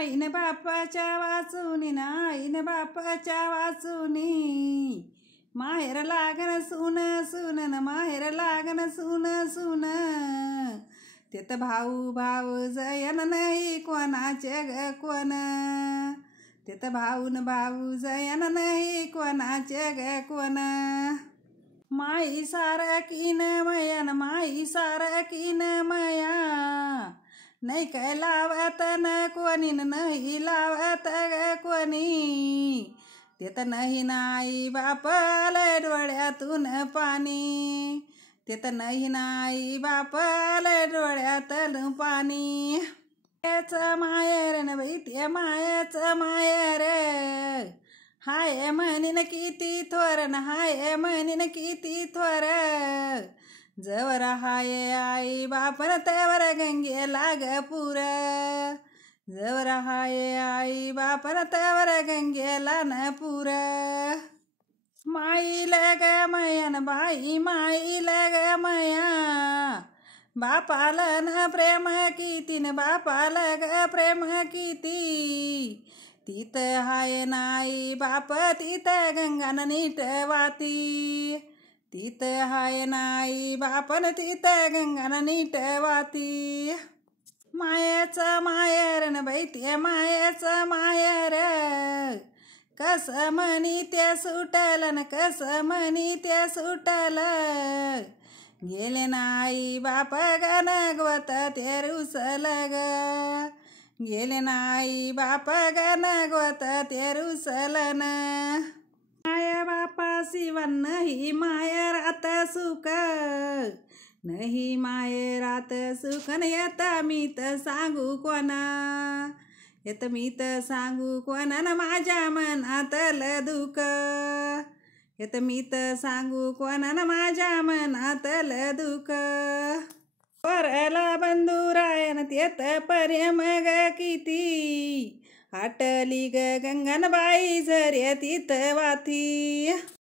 आईने बापाच्या वाचुनी ना आईने बापाच्या वाचुनी माहेर लागन सुन सुन न माहेर लागन सुन सुन तेत भाऊ भाऊ जयन नाही कोणाचे ग कोण तेत भाऊन भाऊ जयन नाही कोणाचे ग कोण माई सारखीन मयन माई सारखीन मया नाही काय लावत न कोणी नाही लावत ग कोणी ते तर नाही नाही बाप आलंय डोळ्यातून पाणी ते तर नाही नाही बाप आलंय डोळ्यातून पाणी मायाचं माहेर न बाई ते मायाचं माहेर हाय म्हणीन किती थोर न हाय म्हणीन किती थोर जवर हाय आई बापन तवर गंगे लाग पुर जवर हाय आई बापन तवर गंगेला न पुर माई लग मयन बाई माई लग मया बापाला न प्रेम किती न बापाला ग प्रेम किती तीत हाय नाई बाप तीत गंगान नीट वाती तीत हाय नाई बापन तीत गंगान नीट वाती मायाचं माहेर न बाई ते मायाचं माहेर कस म्हणी ते सुटल न कस म्हणी ते सुटल गेले नाई बाप ग नगवत ते रुसल ग गेले नाई बाप ग नगवत ते रुसलन माया बापा शिवन नाही माहेरात सुख नाही माहेरात सुख न येत मी तर सांगू कोणा येत मी तर सांगू कोणा न माझ्या मनातलं दुःख येत मी तर सांगू कोणा न माझ्या मनातलं दुःख पोरला बंधुरायन तेत प्रेम ग किती आटली ग गंगनबाई झरे तित वाती